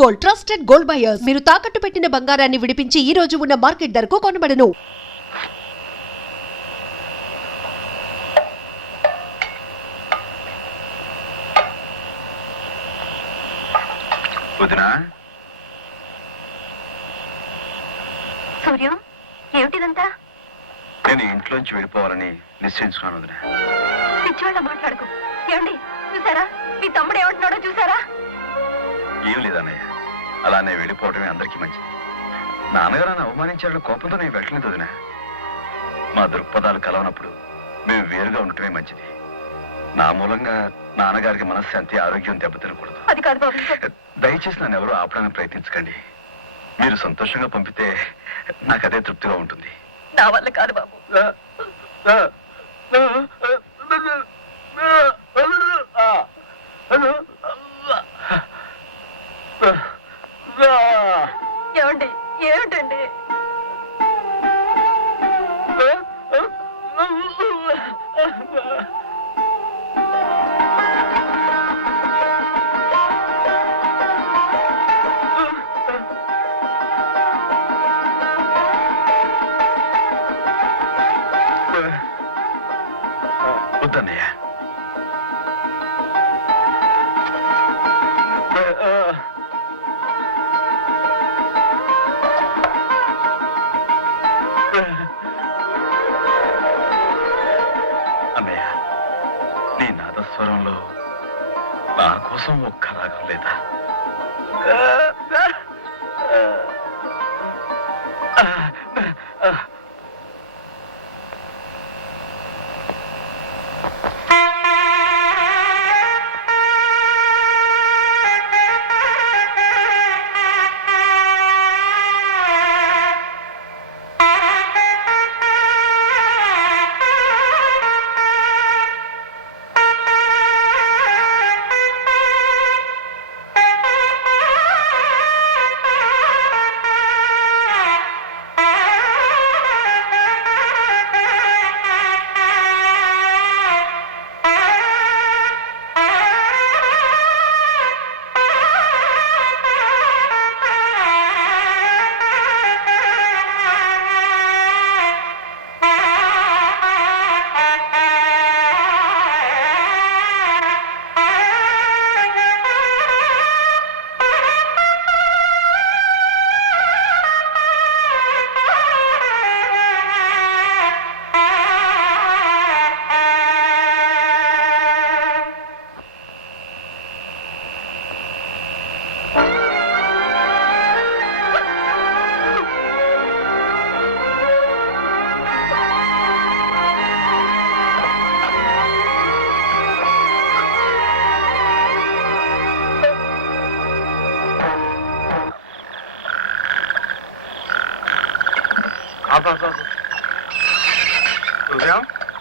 Gold trusted gold buyers మీరు తాకట్టు పెట్టిన బంగారాన్ని విడిపించి ఈ రోజు ఉన్న మార్కెట్ ధరకు కొనబడను. వదినా సూర్యం, ఏమిటిదంతా? నేను ఇంట్లోంచి వెళ్ళిపోవాలని నిశ్చయించుకున్నాను వదినా. పిచ్చివాళ్ళ మాట్లాడుకో. ఏమండి, చూసారా మీ తమ్ముడు ఏమంటున్నాడో చూసారా? ఏం లేదన్నయ్య, అలానే వెళ్ళిపోవడమే అందరికీ మంచిది. నాన్నగారు నన్ను అవమానించాడని కోపంతో నేను వెళ్ళలేదు వదినా. మా దృక్పథాలు కలవనప్పుడు మేము వేరుగా ఉండటమే మంచిది. నా మూలంగా నాన్నగారికి మనశ్శాంతి, ఆరోగ్యం దెబ్బతినకూడదు. అది కాదు బాబు. దయచేసి నన్ను ఎవరూ ఆపడానికి ప్రయత్నించకండి. మీరు సంతోషంగా పంపితే నాకు అదే తృప్తిగా ఉంటుంది. నా వల్ల కాదు బాబు. ఏమండి, ఏమిటండి? వద్దన్నయ్య, అన్నయ్య, నీ నాదస్వరంలో నా కోసం ఒక్క రాగం లేదా?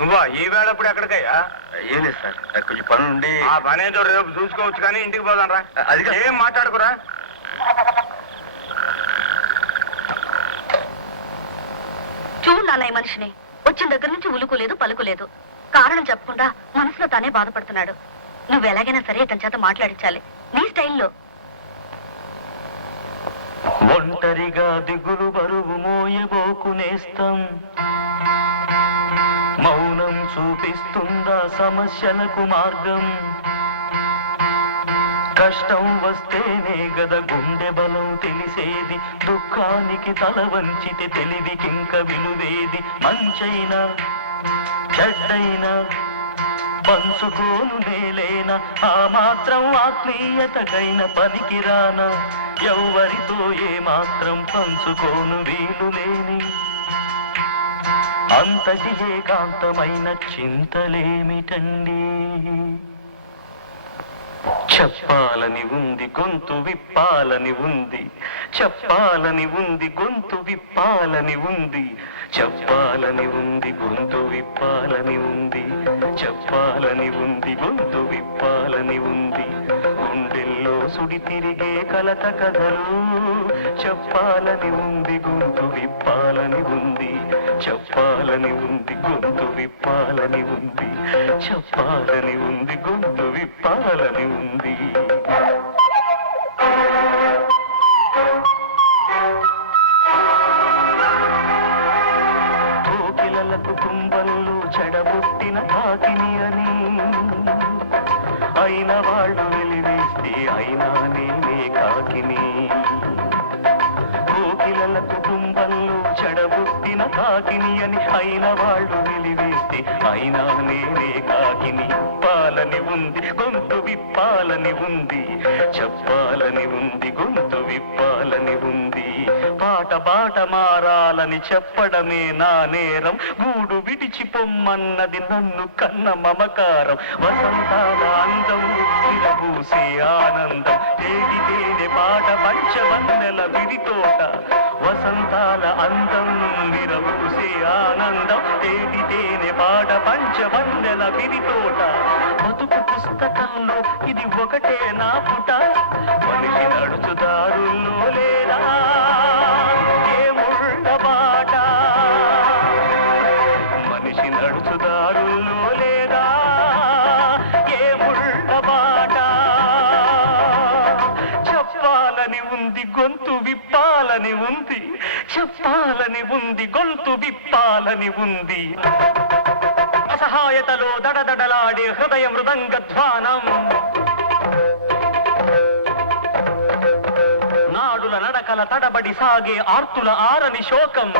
నువ్వా ఈ వేళప్పుడు ఎక్కడికయ్యా? ఏం లేదు సార్, కొంచెం పని ఉండి. ఆ పనేదో రేపు చూసుకోవచ్చు కానీ ఇంటికి పోదాం రా. అది ఏం మాట్లాడుకురా. చూడు నాన్న, ఈ మనిషిని వచ్చిన దగ్గర నుంచి ఉలుకులేదు, పలుకులేదు. కారణం చెప్పకుండా మనసులో తానే బాధపడుతున్నాడు. నువ్వు ఎలాగైనా సరే ఇతని చేత మాట్లాడించాలి, నీ స్టైల్లో. ఒంటరిగా దిగులు బరువు మోయబోకునేస్తాం, మౌనం చూపిస్తుందా సమస్యలకు మార్గం. కష్టం వస్తేనే గద గుండె బలం తెలిసేది, దుఃఖానికి తల వంచితే తెలివికింక విలువేది. మంచైనా చెడ్డైనా పంచుకోను నేలేనా, ఆ మాత్రం ఆత్మీయతకైన పనికిరానా. ఎవ్వరితో ఏ మాత్రం పంచుకోను వీలు లేని అంతటి ఏకాంతమైన చింతలేమిటండి. చెప్పాలని ఉంది, గొంతు విప్పాలని ఉంది. చెప్పాలని ఉంది, గొంతు విప్పాలని ఉంది. చెప్పాలని ఉంది, గొంతు విప్పాలని ఉంది. చెప్పాలని ఉంది, గొంతు విప్పాలని ఉంది. గుండెల్లో సుడి తిరిగే కలత కథలు చెప్పాలని ఉంది, గొంతు విప్పాలని ఉంది. చెప్పాలని ఉంది, గొంతు విప్పాలని ఉంది. చెప్పాలని ఉంది, గొంతు విప్పాలని ఉంది. కాకిని కోకిలల కుటుంబంలో చెడబుట్టిన కాకిని అని అయిన వాళ్ళు వెలివేస్తే అయినా నేనే కాకిని. పాలని ఉంది గొంతు విప్పాలని ఉంది, చెప్పాలని ఉంది గొంతు విప్పాలని ఉంది. పాట బాట మారాలని చెప్పడమే నా నేరం, గూడు విడిచి పొమ్మన్నది నన్ను కన్న మమకారం. వసంతాల అందం విరబూసే ఆనందం, తేనె పాట పంచవన్నెల విరితోట. వసంతాల అందం విరబూసే ఆనందం, తేనె పాట పంచవన్నెల విరితోట. బతుకు పుస్తకంలో ఇది ఒకటే నా పుట, మనిషి నడుచుదారుల్లో లేదా ఏముళ్ళ బాట. మనిషి నడుచుదారుల్లో లేదా ఏముళ్ళ బాట. చెప్పాలని ఉంది గొంతు విప్పాలని ఉంది, చెప్పాలని ఉంది గొంతు విప్పాలని ఉంది. అసహాయతలో దడదడలాడే హృదయ మృదంగ ధ్వానం, నాడుల నడకల తడబడి సాగే ఆర్తుల ఆరని శోకం.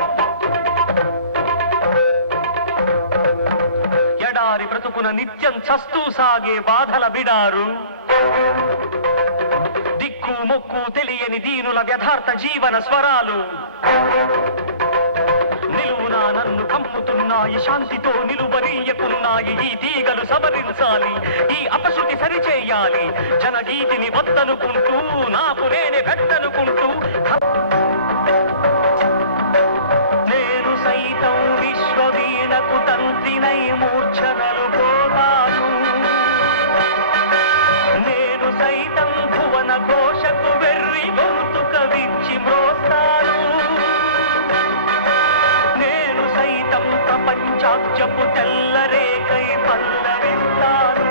ఎడారి బ్రతుకున నిత్యం చస్తూ సాగే బాధల బిడారు, దిక్కు మొక్కు తెలియని దీనుల వ్యథార్థ జీవన స్వరాలు. నిలువునా నన్ను కమ్ముతున్నాయి, శాంతితో నిలువరీయకున్నాయి. ఈ తీగలు సవరించాలి, ఈ అపశృతి సరిచేయాలి. జనగీతిని వద్దనుకుంటూ నాకు నేనే పెద్దనుకుంటూ నేను సైతం విశ్వవీణకు తంత్రినై మూర్ఛనలు పోతాను. నేను సైతం భువన ఘోషకు వెర్రి గొంతు కవించి మ్రోస్తాను. నేను సైతం ప్రపంచాక్షపు తెల్లరేకై పల్లవిస్తాను.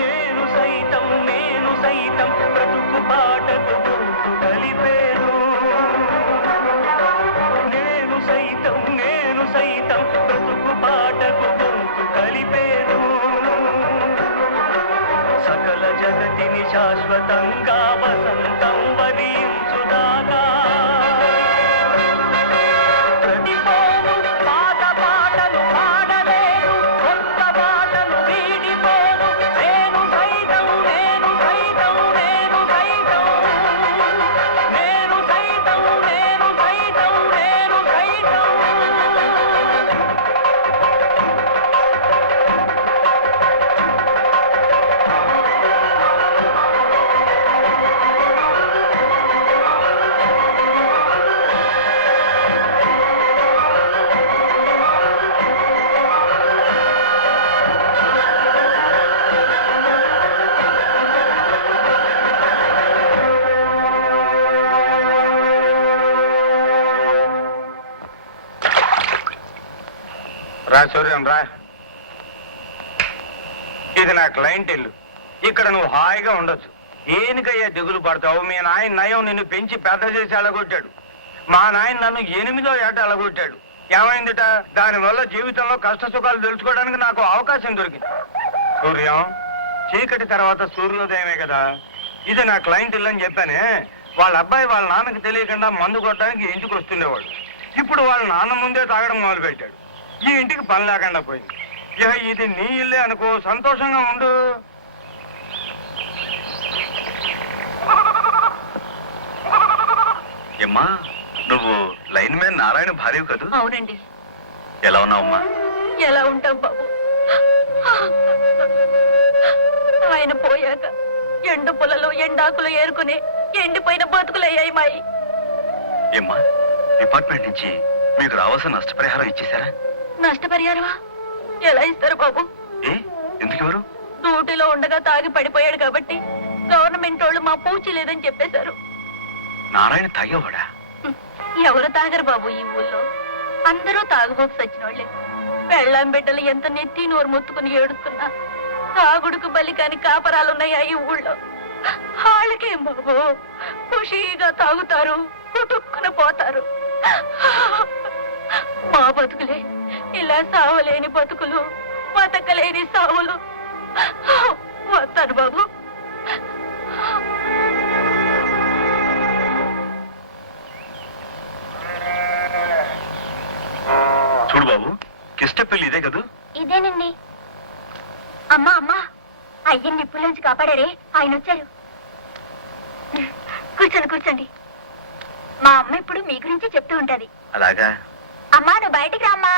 నేను సైతం బ్రతుకు పాటకు గొంతు కలిపేను. నేను సైతం బ్రతుకు పాటకు గొంతు కలిపేను. సకల జగతిని శాశ్వతంగా వసంతం వరించుదాగా ప్రతిపోను పాత పాటలు పాడలేను, కొత్త పాటలు వీడిపోను. నేను సైతం నేను సైతం నేను సైతం నేను సైతం నేను సైతం నేను సైతం. రా సూర్యం రా. ఇది నా క్లయింట్ ఇల్లు, ఇక్కడ నువ్వు హాయిగా ఉండొచ్చు. ఏనికయ్యా దిగులు పడతావు? మీ నాయన నయం నిన్ను పెంచి పెద్ద చేసి అలగొట్టాడు. మా నాయన నన్ను 8వ ఏట అలగొట్టాడు. ఏమైందిట? దానివల్ల జీవితంలో కష్ట సుఖాలు తెలుసుకోవడానికి నాకు అవకాశం దొరికింది. సూర్యం, చీకటి తర్వాత సూర్యోదయమే కదా. ఇది నా క్లయింట్ ఇల్లు అని చెప్పానే. వాళ్ళ అబ్బాయి వాళ్ళ నాన్నకి తెలియకుండా మందు కొట్టడానికి ఇంటికి వస్తుండేవాడు. ఇప్పుడు వాళ్ళ నాన్న ముందే తాగడం మొదలుపెట్టాడు. ఈ ఇంటికి పని లేకుండా పోయింది. ఇక ఇది నీ ఇల్లే అనుకో, సంతోషంగా ఉండు. ఏమ్మా, నువ్వు లైన్ మ్యాన్ నారాయణ భార్యవు కదూ? అవునండి. ఎలా ఉన్నావమ్మా? ఎలా ఉంటాం బాబు? ఆయన పోయాక ఎండు పొలలో ఎండాకులు ఏరుకుని ఎండిపోయిన బతుకులయ్యాయి మాయి. ఏమ్మా, డిపార్ట్మెంట్ నుంచి మీకు రావాల్సిన నష్టపరిహారం ఇచ్చేశారా? నష్టపరిహారమా? ఎలా ఇస్తారు బాబు? ఏ ఎందుకు ఎవరు? డ్యూటీలో ఉండగా తాగి పడిపోయాడు కాబట్టి గవర్నమెంట్ వాళ్ళు మా పూచి లేదని చెప్పేశారు. నారాయణ తాగేవాడా? ఎవరు తాగరు బాబు ఈ ఊళ్ళో. అందరూ తాగుబోకు సచ్చినోళ్లే. పెళ్ళాం బిడ్డలు ఎంత నెత్తి నోరు ముత్తుకుని ఏడుస్తున్నా తాగుడుకు బలి కాని కాపరాలున్నాయా ఈ ఊళ్ళో? వాళ్ళకేం బాబు, ఖుషీగా తాగుతారు, కుటుక్కున పోతారు. మా బతుకులే ఇలా సావలేని బతుకులు, బతకలేని సావులు. వస్తాను బాబు. చూడు బాబు, కిష్ట పెళ్లి ఇదే కదూ? ఇదేనండి. అమ్మా అమ్మా, అయ్యని నిప్పుల నుంచి కాపాడారే, ఆయన వచ్చారు. కూర్చోండి కూర్చోండి. మా అమ్మ ఇప్పుడు మీ గురించి చెప్తూ ఉంటది. అలాగా? అమ్మా నువ్వు బయటికి రామ్మా.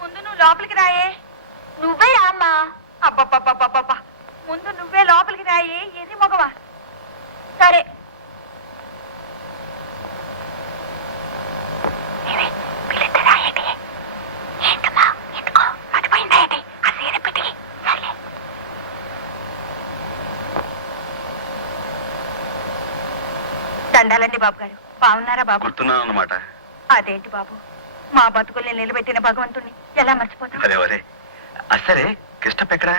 ముందు నువ్వు లోపలికి రాయే. నువ్వే రామ్మా. అబ్బబ్బబ్బబ్బబ్బా, ముందు నువ్వే లోపలికి రాయే. ఎర్రి మగవా. సరే. దండాలండి బాబు గారు. బాగున్నారా బాబు? గుర్తున్నాను అన్నమాట. అదేంటి బాబు, మా బతుకుల్ని నిలబెట్టిన భగవంతుణ్ణి ఎలా మర్చిపోతాం? అదే అదే. అసలే కిష్టప్ ఎక్కడా?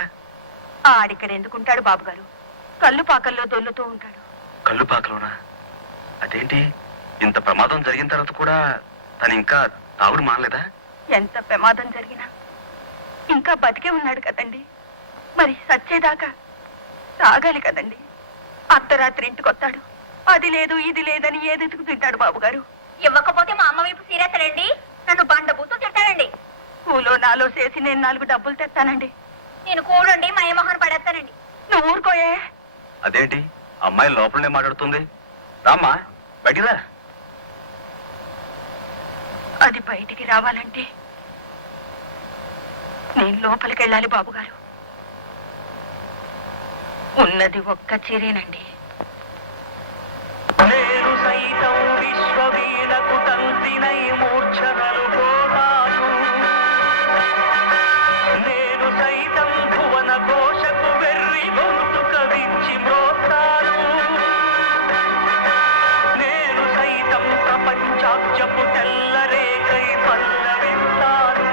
ఆడిక్కడ ఎందుకుంటాడు బాబు గారు? కళ్ళు పాకల్లో దొల్లుతూ ఉంటాడు. కళ్ళు పాకలోనా? అదేంటి, ఇంత ప్రమాదం జరిగిన తర్వాత కూడా తను ఇంకా తాగుడు మానలేదా? ఎంత ప్రమాదం జరిగినా ఇంకా బతికే ఉన్నాడు కదండి. మరి సచ్చేదాకా తాగాలి కదండి. అర్ధరాత్రి ఇంటికి వస్తాడు. అది లేదు ఇది లేదని ఏదెతుకు తింటాడు బాబు గారు. ఇవ్వకపోతే మా అమ్మ వైపు సీరియస్ రండి. నన్ను బండ బూతులు తిట్టానండి. పూలో నాలో చేసి నేను 4 డబ్బులు తెస్తానండి. నేను కూడండి మయమోహన్ పడేస్తానండి. నువ్వు ఊరుకోయే. అదేంటి, అమ్మాయి లోపలనే మాట్లాడుతుంది? రామ్మా, బయటిదా. అది బయటికి రావాలంటే నేను లోపలికి వెళ్ళాలి బాబు గారు. ఉన్నది ఒక్క చీరేనండి. నేను సైతం విశ్వవీణకు తంత్రినై మూర్ఛనలు పోతాను. నేను సైతం భువన ఘోషకు వెర్రి గొంతు కవించి మ్రోతాను. నేను సైతం ప్రపంచాఖ్యపు తెల్లరేకై పల్లవిస్తాను.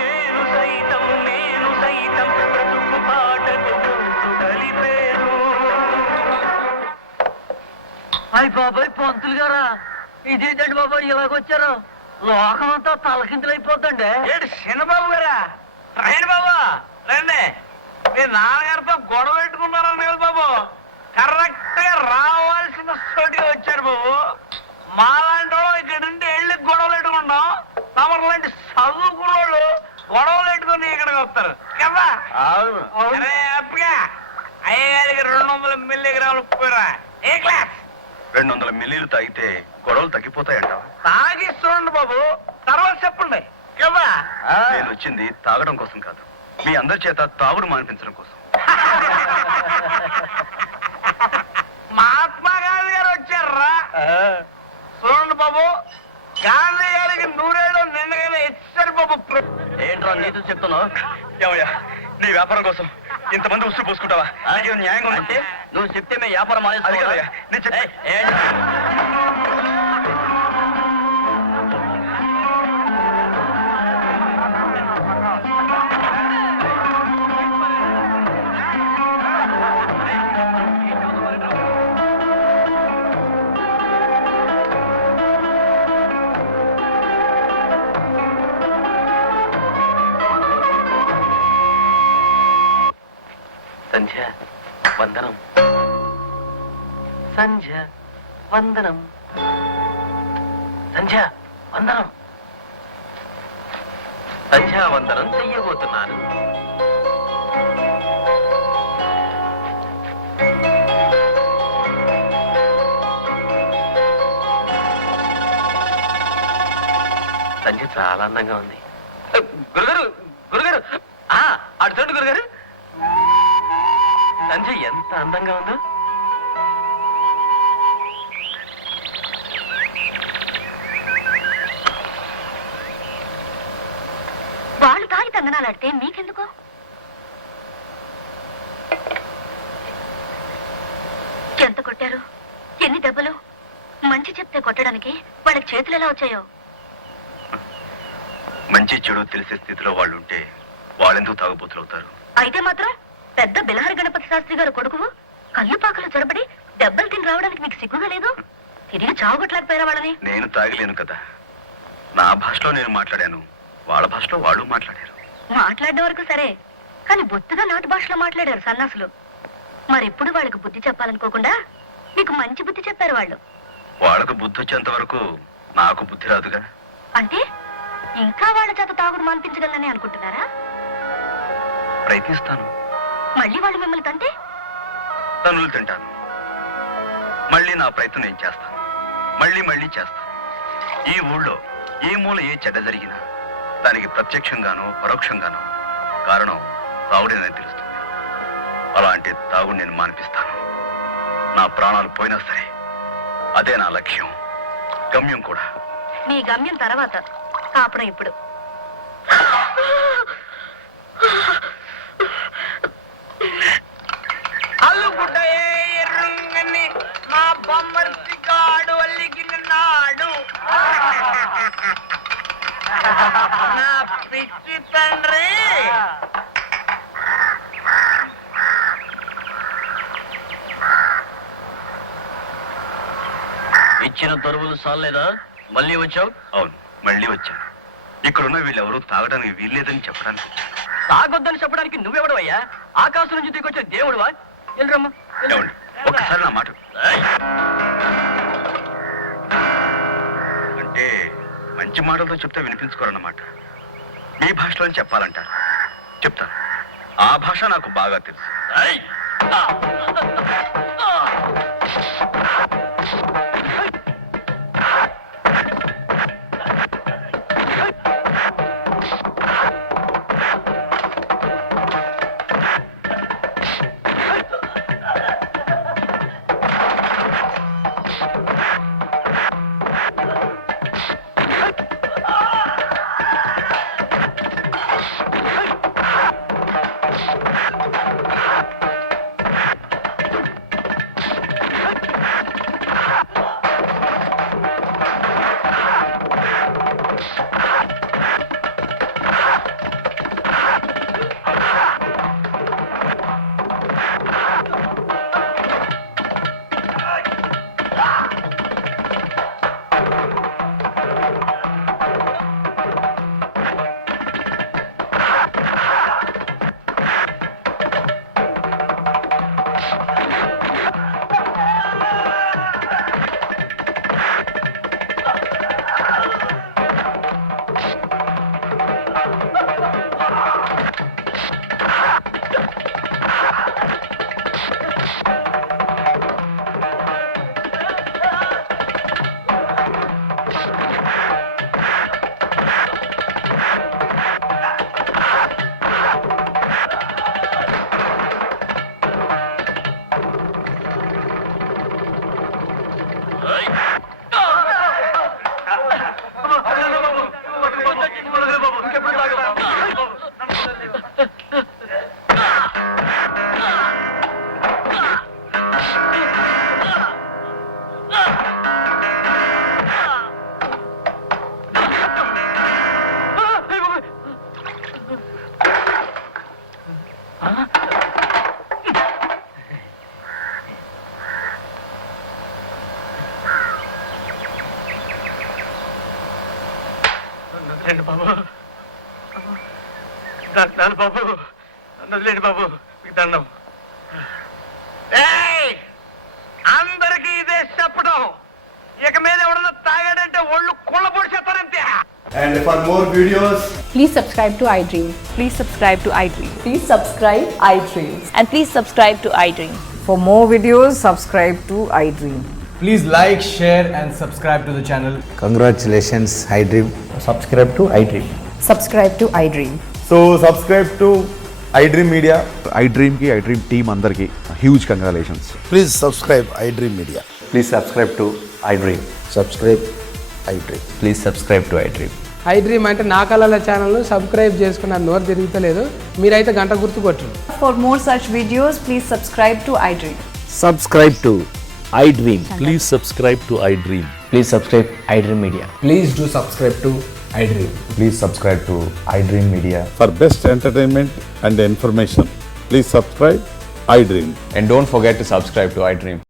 నేను సైతం బ్రతుకు పాటకు గొంతు కలిపేను. అయ్య బాబాయ్ పంతులు గారా, ఇదేంటండి బాబాయ్ ఇలాగొచ్చారు? లోకం అంతా తలకిందులైపోతుండే. ఏంటి చిన్నబాబు గారా? రండి బాబు రండి. మీ నాన్నగారితో గొడవ పెట్టుకున్నారని కదా బాబు. కరెక్ట్ గా రావాల్సిన చోటికి వచ్చారు బాబు. మాలాంటి వాళ్ళు ఇక్కడ నుండి వెళ్ళి గొడవలు పెట్టుకుంటాం. తమరు లాంటి చదువుకున్నోళ్ళు గొడవలు పెట్టుకుని ఇక్కడికి వస్తారు కదా. అరే అప్పగా అయ్యగారికి 200 మిల్లీగ్రాములు పోయిరా. ఏ క్లాస్? 200 మిల్లీలు తాగితే గొడవలు తగ్గిపోతాయంటావా? తాగి చూడండి బాబు, తర్వాత చెప్పండి కదా. నేను వచ్చింది తాగడం కోసం కాదు, మీ అందరి చేత తాగుడు మానిపించడం కోసం. మహాత్మా గాంధీ గారు వచ్చారా? చూడండి బాబు, గాంధీ గారికి 100 ఏళ్ళు నిన్నగానే ఇచ్చారు బాబు. ఏంట్రా నీతో చెప్తున్నావు? ఏమయ్యా, నీ వ్యాపారం కోసం ఇంతమంది ఉసురు పోసుకుంటావా? నీకేం న్యాయంగా అంటే ఉందంటే నువ్వు చెప్తే మేము వ్యాపారం అది కాదయ్యా, నేను చెప్తే సంధ్య వందనం, సంధ్య వందనం, సంధ్య వందనం, సంధ్యా వందనం చెయ్యబోతున్నాను. సంధ్య చాలా అందంగా ఉంది. గురుగారు గురుగారు, అటు చూడండి గురుగారు, సంధ్య ఎంత అందంగా ఉందో. వాళ్ళు తాగి తందనాలాడితే మీకెందుకు? ఎంత కొట్టారు? ఎన్ని దెబ్బలు? మంచి చెప్తే కొట్టడానికి వాళ్ళకి చేతులు ఎలా వచ్చాయో? మంచి చెడు తెలిసే స్థితిలో వాళ్ళు ఉంటే వాళ్ళెందుకు తాగుబోతులు అవుతారు? అయితే మాత్రం పెద్ద బిలహరి గణపతి శాస్త్రి గారు కొడుకు కళ్ళు పాకలు చొరబడి దెబ్బలు తిని రావడానికి మీకు సిగ్గుగా లేదు? తిరిగి చావుగొట్టలేకపోయారా వాళ్ళని? నేను తాగలేను కదా, నా భాషలో నేను మాట్లాడాను, వాళ్ళ భాషలో వాళ్ళు మాట్లాడారు. మాట్లాడిన వరకు సరే, కానీ బొత్తుగా నాటు భాషలో మాట్లాడారు సన్నాసులు. మరి ఇప్పుడు వాళ్ళకి బుద్ధి చెప్పాలనుకోకుండా మీకు మంచి బుద్ధి చెప్పారు వాళ్ళు. వాళ్ళకు బుద్ధి వచ్చేంత వరకు నాకు బుద్ధి రాదుగా. అంటే ఇంకా వాళ్ళ చేత తాగుడు మాన్పించగలనని అనుకుంటున్నారా? ప్రయత్నిస్తాను. మళ్ళీ వాళ్ళు మిమ్మల్ని తంటే తనులు తింటాను. మళ్ళీ నా ప్రయత్నం నేను చేస్తాను. మళ్ళీ చేస్తాను. ఈ ఊళ్ళో ఏ మూల ఏ చెడ్డ జరిగినా దానికి ప్రత్యక్షంగానో పరోక్షంగానో కారణం తాగుడేనని తెలుస్తుంది. అలాంటి తాగుడు నేను మానిపిస్తాను. నా ప్రాణాలు పోయినా సరే అదే నా లక్ష్యం, గమ్యం కూడా. మీ గమ్యం తర్వాత, కాపురం ఇప్పుడు. అల్లుగుడ్డయే ఎర్రంగని మా బొమ్మర్తి కాడు అల్లిగినాడు. నా పిచ్చి తండ్రి ఇచ్చిన తరువులు సాలేదా? మళ్ళీ వచ్చావు? అవును, మళ్ళీ వచ్చాను. ఇక్కడున్న వీళ్ళెవరూ తాగడానికి వీల్లేదని చెప్పడానికి వచ్చాను. తాగొద్దని చెప్పడానికి నువ్వెవడవయ్యా? ఆకాశం నుంచి దిగొచ్చిన దేవుడువా? వెళ్ళరమ్మా. ఏమండి, ఒక్కసారి నా మాట. అంటే మంచి మాటలతో చెప్తే వినిపించుకోరన్నమాట. మీ భాషలో చెప్పాలంటారు. చెప్తాను. ఆ భాష నాకు బాగా తెలుసు. బాబు, బాబు, నన్ను బాబు, మీకు దండం. అందరికీ ఇదే చెప్పడం, ఇక మీద ఎవడన్నా తాగాడంటే ఒళ్ళు కుళ్ళ పొడి చెప్తారంతే. And for more videos, Please subscribe to iDream. Please subscribe to iDream. Please subscribe iDream. And please subscribe to iDream. For more videos, subscribe to iDream. please like, share and subscribe to the channel. Congratulations, iDream. Subscribe to iDream. Subscribe to iDream. So subscribe to iDream Media. iDream ki iDream team andarki huge congratulations. Please subscribe iDream Media. Please subscribe to iDream. Subscribe iDream. Please subscribe to iDream. iDream అంటే నా కళల ఛానల్ను subscribe చేసుకున్న నోరు తిరుగుతలేదు. మీరైతే గంట గుర్తు కొట్టండి. For more such videos, please subscribe to iDream. Subscribe to iDream. Please subscribe to iDream. Please subscribe iDream Media. Please do subscribe to iDream. Please subscribe to iDream Media. For best entertainment and information, please subscribe iDream. And don't forget to subscribe to iDream.